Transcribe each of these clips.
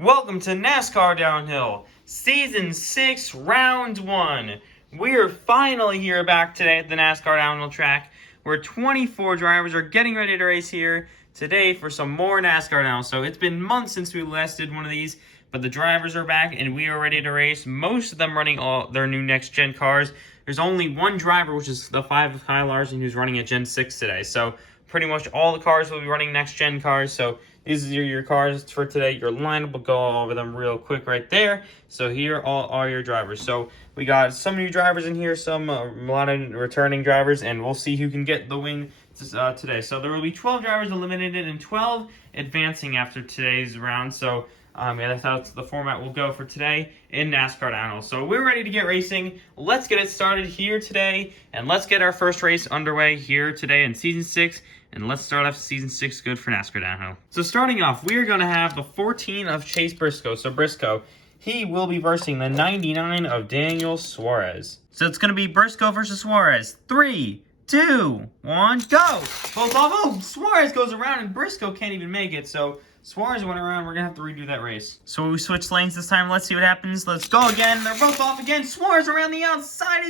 Welcome to NASCAR Downhill, Season 6, Round 1. We're finally here back today at the NASCAR Downhill track, where 24 drivers are getting ready to race here today for some more NASCAR Downhill. So it's been months since we last did one of these, but the drivers are back and we are ready to race. Most of them running all their new next-gen cars. There's only one driver, which is the 5 of Kyle Larson, who's running a Gen 6 today. So pretty much all the cars will be running next-gen cars. So these are your cars for today. Your lineup will go over them real quick right there. So here all are your drivers. So we got some new drivers in here, a lot of returning drivers, and we'll see who can get the win today. So there will be 12 drivers eliminated and 12 advancing after today's round. So that's how the format will go for today in NASCAR Downhill. So we're ready to get racing. Let's get it started here today, and let's get our first race underway here today in Season 6. And let's start off Season 6 good for NASCAR Downhill. So starting off, we are going to have the 14 of Chase Briscoe. So Briscoe, he will be versing the 99 of Daniel Suarez. So it's going to be Briscoe versus Suarez. 3, 2, 1, go! Both off. Oh, Suarez goes around and Briscoe can't even make it. So Suarez went around. We're going to have to redo that race. So we switch lanes this time. Let's see what happens. Let's go again. They're both off again. Suarez around the outside.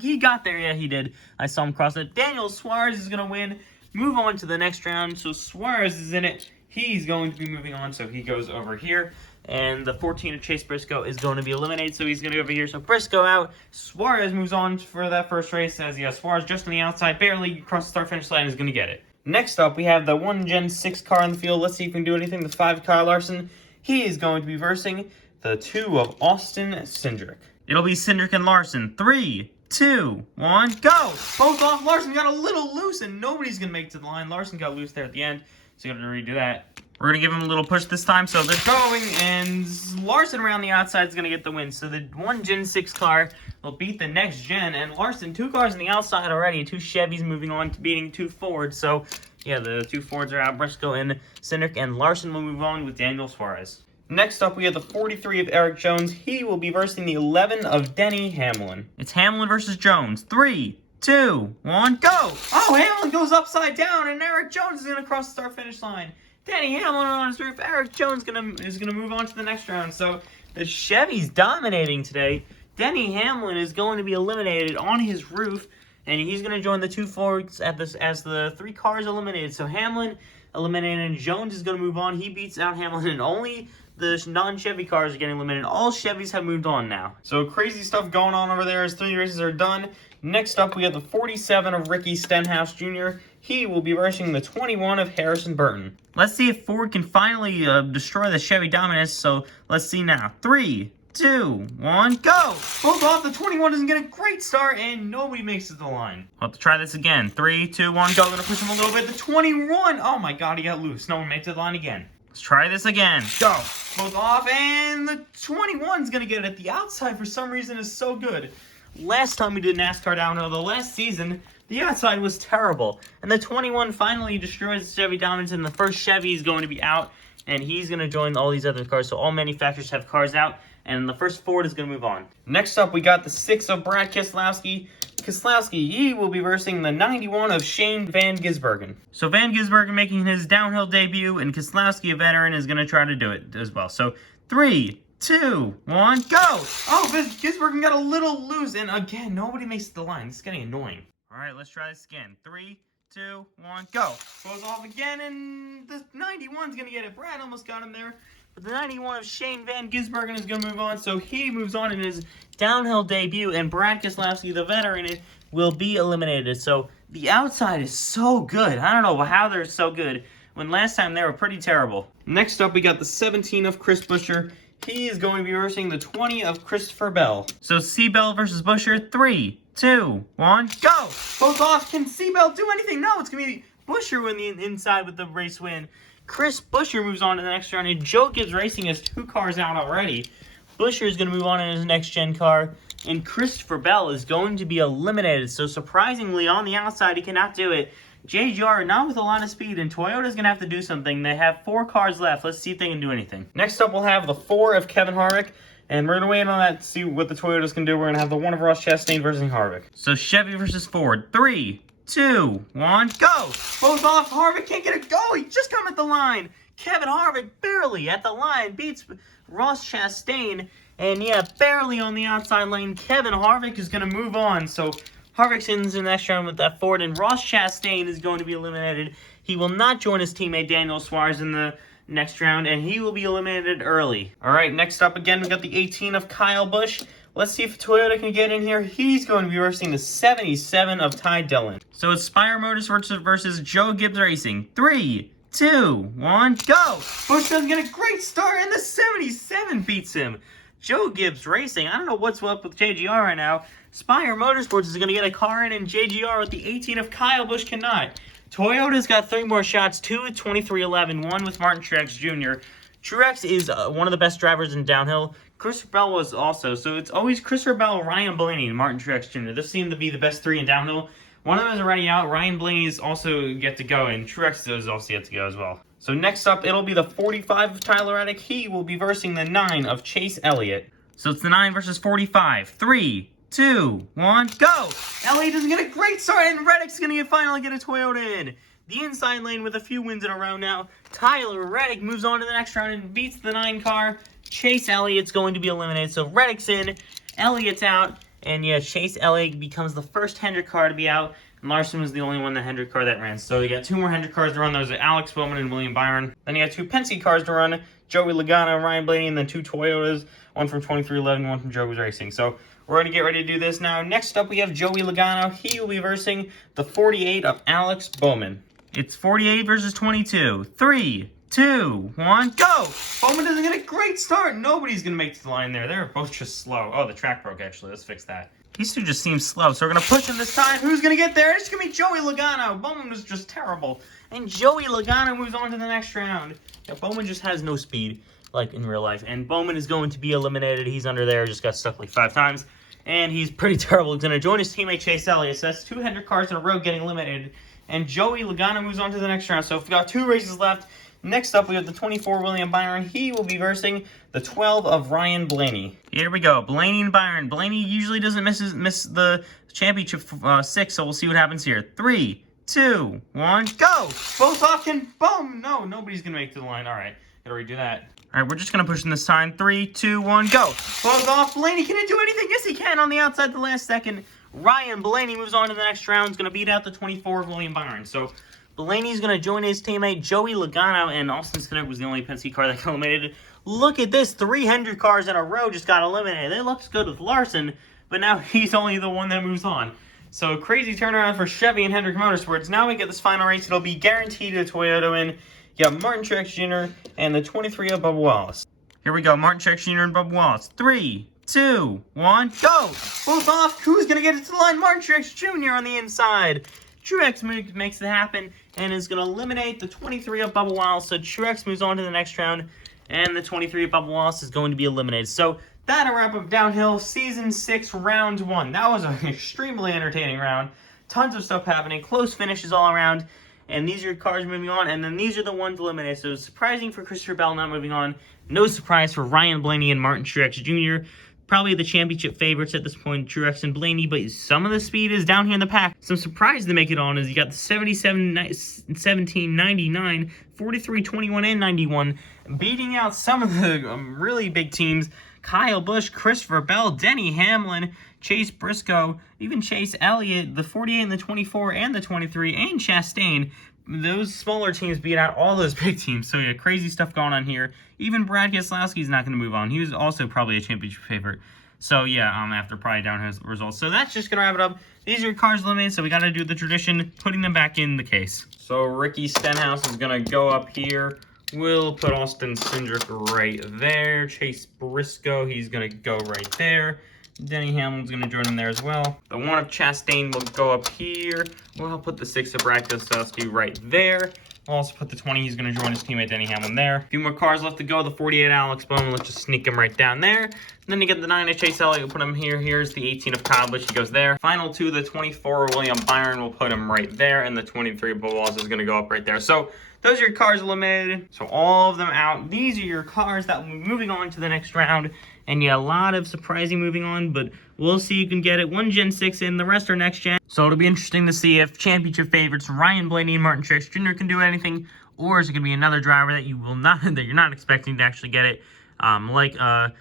He got there. Yeah, he did. I saw him cross it. Daniel Suarez is going to win. Move on to the next round. So Suarez is in it. He's going to be moving on. So he goes over here. And the 14 of Chase Briscoe is going to be eliminated. So he's going to go over here. So Briscoe out. Suarez moves on for that first race. As Suarez just on the outside, barely across the start-finish line, is going to get it. Next up, we have the 1 Gen 6 car in the field. Let's see if we can do anything. The 5 Kyle Larson. He is going to be versing the 2 of Austin Cindric. It'll be Cindric and Larson. 3, 2, 1, go! Both off. Larson got a little loose, and nobody's going to make it to the line. Larson got loose there at the end, so you got to redo that. We're going to give him a little push this time, so they're going, and Larson around the outside is going to get the win. So the 1 Gen 6 car will beat the next gen, and Larson, 2 cars on the outside already, 2 Chevys moving on to beating 2 Fords. So, yeah, the 2 Fords are out, Briscoe and Cindric, and Larson will move on with Daniel Suarez. Next up, we have the 43 of Eric Jones. He will be versing the 11 of Denny Hamlin. It's Hamlin versus Jones. 3, 2, 1, go! Oh, Hamlin goes upside down, and Eric Jones is going to cross the start-finish line. Denny Hamlin on his roof. Eric Jones is gonna move on to the next round. So the Chevy's dominating today. Denny Hamlin is going to be eliminated on his roof, and he's going to join the 2 Fords as the 3 cars eliminated. So Hamlin eliminated, and Jones is going to move on. He beats out Hamlin, and only the non-Chevy cars are getting eliminated. All Chevys have moved on now. So crazy stuff going on over there as 3 races are done. Next up, we have the 47 of Ricky Stenhouse Jr. He will be versing the 21 of Harrison Burton. Let's see if Ford can finally destroy the Chevy dominance. So let's see now. 3, 2, 1, go! Both off. The 21 doesn't get a great start, and nobody makes it to the line. We'll have to try this again. 3, 2, 1, go. Gonna push him a little bit. The 21. Oh my God, he got loose. No one made it to the line again. Let's try this again. Go. Both off, and the 21's gonna get it. The outside, for some reason, is so good. Last time we did NASCAR Downhill, the last season, the outside was terrible. And the 21 finally destroys the Chevy dominance, and the first Chevy is going to be out, and he's going to join all these other cars. So all manufacturers have cars out, and the first Ford is going to move on. Next up, we got the 6 of Brad Keselowski. Keselowski, he will be versing the 91 of Shane Van Gisbergen. So Van Gisbergen making his downhill debut, and Keselowski, a veteran, is going to try to do it as well. So 3, 2, 1, go! Oh, Gisbergen got a little loose, and again, nobody makes it to the line. This is getting annoying. All right, let's try this again. 3, 2, 1, go. Goes off again, and the 91's going to get it. Brad almost got him there. But the 91 of Shane Van Gisbergen is going to move on, so he moves on in his downhill debut, and Brad Keselowski, the veteran, will be eliminated. So the outside is so good. I don't know how they're so good, when last time they were pretty terrible. Next up, we got the 17 of Chris Buescher. He is going to be versing the 20 of Christopher Bell. So Seabell versus Buescher. 3, 2, 1, go! Both off. Can Seabell do anything? No, it's going to be Buescher win the inside with the race win. Chris Buescher moves on to the next round, and Joe Gibbs Racing has 2 cars out already. Buescher is going to move on in his next-gen car, and Christopher Bell is going to be eliminated. So surprisingly, on the outside, he cannot do it. JGR, not with a lot of speed, and Toyota's going to have to do something. They have 4 cars left. Let's see if they can do anything. Next up, we'll have the 4 of Kevin Harvick, and we're going to wait on that to see what the Toyotas can do. We're going to have the 1 of Ross Chastain versus Harvick. So Chevy versus Ford. 3, 2, 1, go! Both off. Harvick can't get it go. He just come at the line. Kevin Harvick barely at the line beats Ross Chastain. And yeah, barely on the outside lane. Kevin Harvick is going to move on. So Harvick's in the next round with that Ford, and Ross Chastain is going to be eliminated. He will not join his teammate Daniel Suarez in the next round, and he will be eliminated early. All right, next up again, we got the 18 of Kyle Busch. Let's see if Toyota can get in here. He's going to be versing the 77 of Ty Dillon. So it's Spire Motorsports versus Joe Gibbs Racing. 3, 2, 1, go! Busch doesn't get a great start, and the 77 beats him. Joe Gibbs Racing, I don't know what's up with JGR right now. Spire Motorsports is going to get a car in, and JGR with the 18 of Kyle Busch cannot. Toyota's got 3 more shots, 2 with 23.11, 1 with Martin Truex Jr. Truex is one of the best drivers in downhill. Christopher Bell was also, so it's always Christopher Bell, Ryan Blaney, and Martin Truex Jr. This seem to be the best 3 in downhill. One of them is already out. Ryan Blaney is also yet to go, and Truex is also yet to go as well. So next up, it'll be the 45 of Tyler Reddick. He will be versing the 9 of Chase Elliott. So it's the 9 versus 45. 3, 2, 1, go! Elliott doesn't get a great start, and Reddick's going to finally get a Toyota in. The inside lane with a few wins in a row now. Tyler Reddick moves on to the next round and beats the 9 car. Chase Elliott's going to be eliminated. So Reddick's in, Elliott's out, and yeah, Chase Elliott becomes the first Hendrick car to be out. And Larson was the only one, the Hendrick car that ran. So you got 2 more Hendrick cars to run. Those are Alex Bowman and William Byron. Then you got 2 Penske cars to run. Joey Logano, Ryan Blaney, and then 2 Toyotas. One from 2311, one from Joey's Racing. So we're going to get ready to do this now. Next up, we have Joey Logano. He will be versing the 48 of Alex Bowman. It's 48 versus 22. 3, 2, 1, go! Bowman doesn't get a great start. Nobody's going to make it to the line there. They're both just slow. Oh, the track broke, actually. Let's fix that. These two just seem slow, so we're going to push him this time. Who's going to get there? It's going to be Joey Logano. Bowman was just terrible. And Joey Logano moves on to the next round. Yeah, Bowman just has no speed, like in real life. And Bowman is going to be eliminated. He's under there. Just got stuck like 5 times. And he's pretty terrible. He's going to join his teammate Chase Elliott. So that's 2 Hendrick cars in a row getting eliminated. And Joey Logano moves on to the next round. So we've got 2 races left. Next up, we have the 24 William Byron. He will be versing the 12 of Ryan Blaney. Here we go. Blaney and Byron. Blaney usually doesn't miss the championship 6, so we'll see what happens here. 3, 2, 1, go! Both off can boom! No, nobody's going to make it to the line. All right, gotta redo that. All right, we're just going to push him this time. 3, 2, 1, go! Both off. Blaney, can he do anything? Yes, he can on the outside the last second. Ryan Blaney moves on to the next round. He's going to beat out the 24 of William Byron. So Blaney's going to join his teammate Joey Logano, and Austin Cindric was the only Penske car that got eliminated. Look at this. 300 cars in a row just got eliminated. It looks good with Larson, but now he's only the one that moves on. So crazy turnaround for Chevy and Hendrick Motorsports. Now we get this final race. It'll be guaranteed a Toyota win. You got Martin Truex Jr. and the 23 of Bubba Wallace. Here we go. Martin Truex Jr. and Bubba Wallace. 3, 2, 1, go! Both off. Who's going to get it to the line? Martin Truex Jr. on the inside. Truex makes it happen and is going to eliminate the 23 of Bubba Wallace. So Truex moves on to the next round, and the 23 of Bubba Wallace is going to be eliminated. So that'll wrap up Downhill Season 6, Round 1. That was an extremely entertaining round. Tons of stuff happening. Close finishes all around. And these are your cars moving on, and then these are the ones eliminated. So it's surprising for Christopher Bell not moving on. No surprise for Ryan Blaney and Martin Truex Jr. Probably the championship favorites at this point, Truex and Blaney, but some of the speed is down here in the pack. Some surprise to make it on is you got the 77, 17, 99, 43, 21, and 91, beating out some of the really big teams. Kyle Busch, Christopher Bell, Denny Hamlin, Chase Briscoe, even Chase Elliott, the 48 and the 24 and the 23, and Chastain. Those smaller teams beat out all those big teams. So yeah, crazy stuff going on here. Even Brad Keselowski's not going to move on. He was also probably a championship favorite. So yeah, after probably down his results. So that's just going to wrap it up. These are your cars eliminated, so we got to do the tradition, putting them back in the case. So Ricky Stenhouse is going to go up here. We'll put Austin Cindric right there. Chase Briscoe, he's going to go right there. Denny Hamlin's going to join him there as well. The 1 of Chastain will go up here. We'll put the 6 of Brad Keselowski right there. We'll also put the 20. He's going to join his teammate Denny Hamlin there. A few more cars left to go. The 48 Alex Bowman. Let's just sneak him right down there. And then you get the 9 of Chase Elliott. We'll put him here. Here's the 18 of Kyle Busch. He goes there. Final 2, the 24 of William Byron. We'll put him right there. And the 23 of Bubba Wallace is going to go up right there. So those are your cars eliminated. So all of them out. These are your cars that will be moving on to the next round. And yeah, a lot of surprising moving on, but we'll see you can get it. 1 Gen 6 in, the rest are next gen. So it'll be interesting to see if championship favorites Ryan Blaney and Martin Truex Jr. can do anything, or is it going to be another driver that you're not expecting to actually get it? Like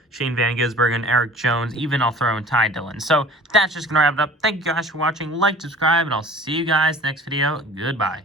Shane Van Gisbergen and Eric Jones, even I'll throw in Ty Dillon. So that's just going to wrap it up. Thank you guys for watching. Like, subscribe, and I'll see you guys next video. Goodbye.